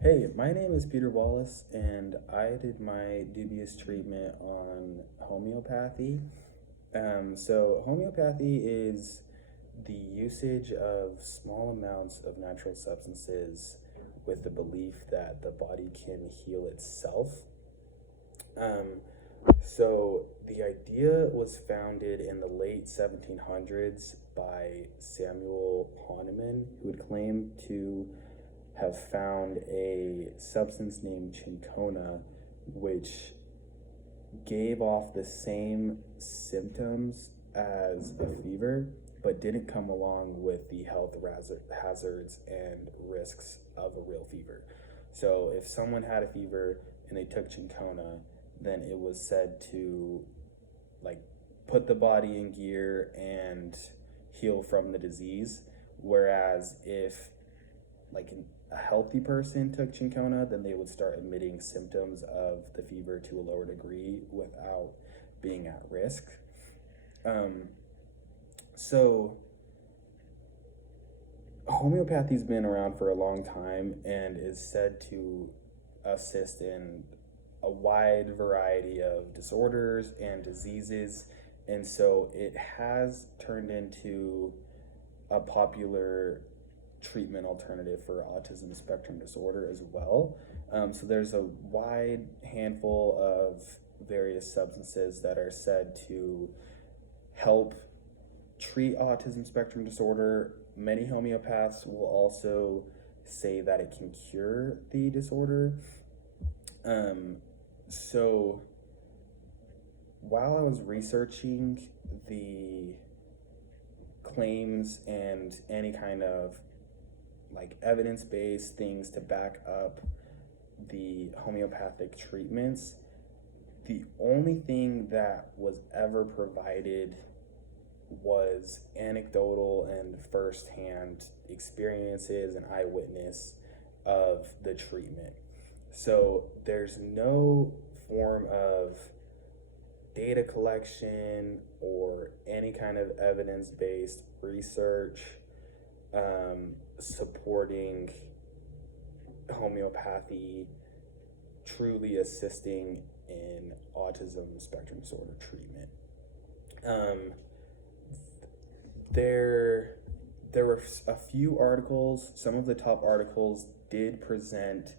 Hey, my name is Peter Wallace, and I did my dubious treatment on homeopathy. So, homeopathy is the usage of small amounts of natural substances with the belief that the body can heal itself. Um, the idea was founded in the late 1700s by Samuel Hahnemann, who had claimed to have found a substance named cinchona, which gave off the same symptoms as a fever, but didn't come along with the health hazards and risks of a real fever. So if someone had a fever and they took cinchona, then it was said to like put the body in gear and heal from the disease. Whereas if a healthy person took cinchona, then they would start emitting symptoms of the fever to a lower degree without being at risk. Um, so homeopathy's been around for a long time and is said to assist in a wide variety of disorders and diseases, and so it has turned into a popular treatment alternative for autism spectrum disorder as well. So there's a wide handful of various substances that are said to help treat autism spectrum disorder. Many homeopaths will also say that it can cure the disorder. Um, so while I was researching the claims and any kind of evidence-based things to back up the homeopathic treatments, the only thing that was ever provided was anecdotal and firsthand experiences and eyewitness of the treatment. So there's no form of data collection or any kind of evidence-based research supporting homeopathy truly assisting in autism spectrum disorder treatment. Um, there, there were a few articles. Some of the top articles did present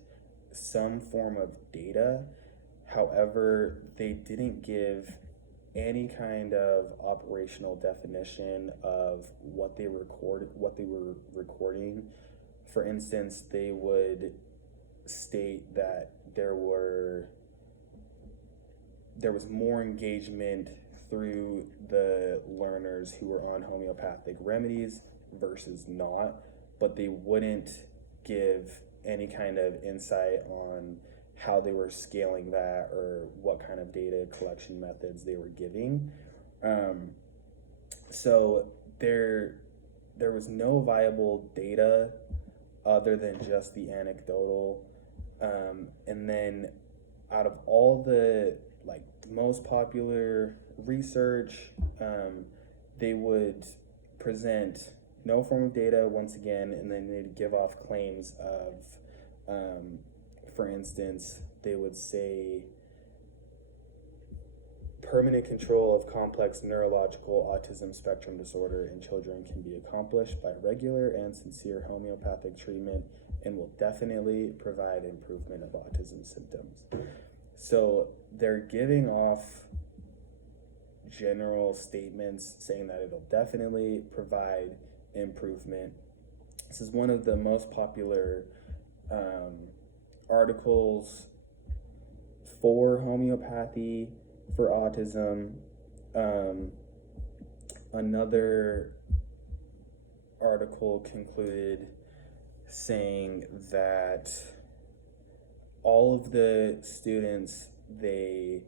some form of data. However, they didn't give any kind of operational definition of what they were recording. For instance, they would state that there was more engagement through the learners who were on homeopathic remedies versus not, but they wouldn't give any kind of insight on how they were scaling that or what kind of data collection methods they were giving. Um, so there was no viable data other than just the anecdotal. And then out of all the most popular research, they would present no form of data once again, and then they'd give off claims of, for instance, they would say permanent control of complex neurological autism spectrum disorder in children can be accomplished by regular and sincere homeopathic treatment and will definitely provide improvement of autism symptoms. So they're giving off general statements saying that it'll definitely provide improvement. This is one of the most popular articles for homeopathy for autism. Another article concluded saying that all of the students they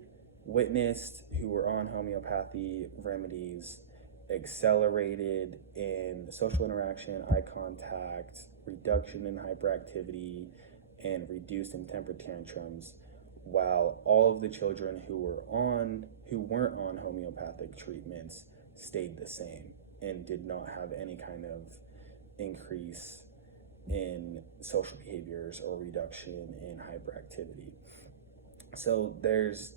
witnessed who were on homeopathy remedies accelerated in social interaction, eye contact, reduction in hyperactivity, and reduced in temper tantrums, while all of the children who weren't on homeopathic treatments stayed the same and did not have any kind of increase in social behaviors or reduction in hyperactivity. So there's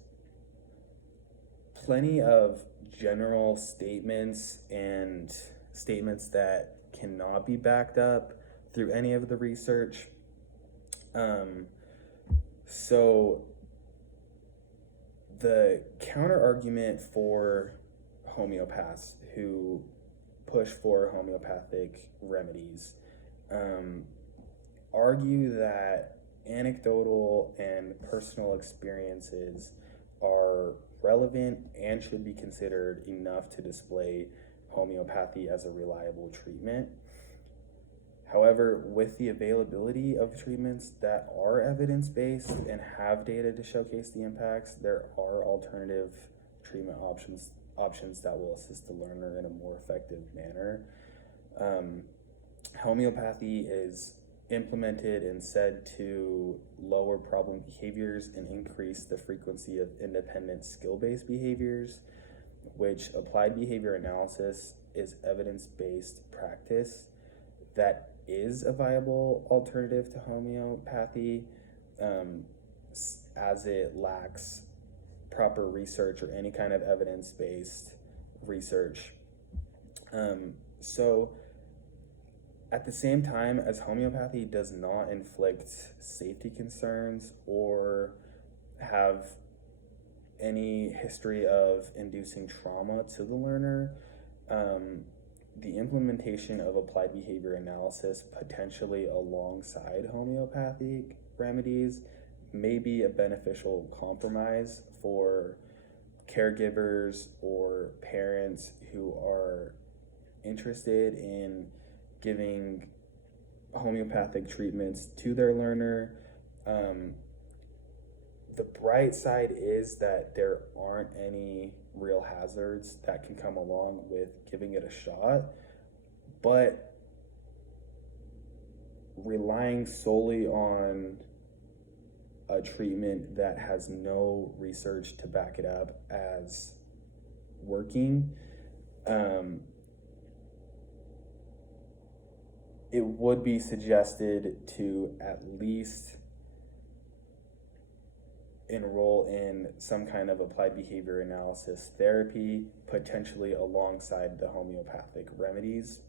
plenty of general statements and statements that cannot be backed up through any of the research. So the counter argument for homeopaths who push for homeopathic remedies argue that anecdotal and personal experiences are relevant and should be considered enough to display homeopathy as a reliable treatment. However, with the availability of treatments that are evidence-based and have data to showcase the impacts, there are alternative treatment options that will assist the learner in a more effective manner. Homeopathy is implemented and said to lower problem behaviors and increase the frequency of independent skill-based behaviors, which applied behavior analysis is evidence-based practice that is a viable alternative to homeopathy, as it lacks proper research or any kind of evidence-based research. So at the same time, as homeopathy does not inflict safety concerns or have any history of inducing trauma to the learner, the implementation of applied behavior analysis potentially alongside homeopathic remedies may be a beneficial compromise for caregivers or parents who are interested in giving homeopathic treatments to their learner. The bright side is that there aren't any real hazards that can come along with giving it a shot, but relying solely on a treatment that has no research to back it up as working, it would be suggested to at least enroll in some kind of applied behavior analysis therapy, potentially alongside the homeopathic remedies,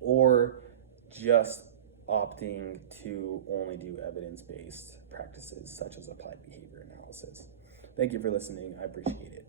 or just opting to only do evidence-based practices such as applied behavior analysis. Thank you for listening. I appreciate it.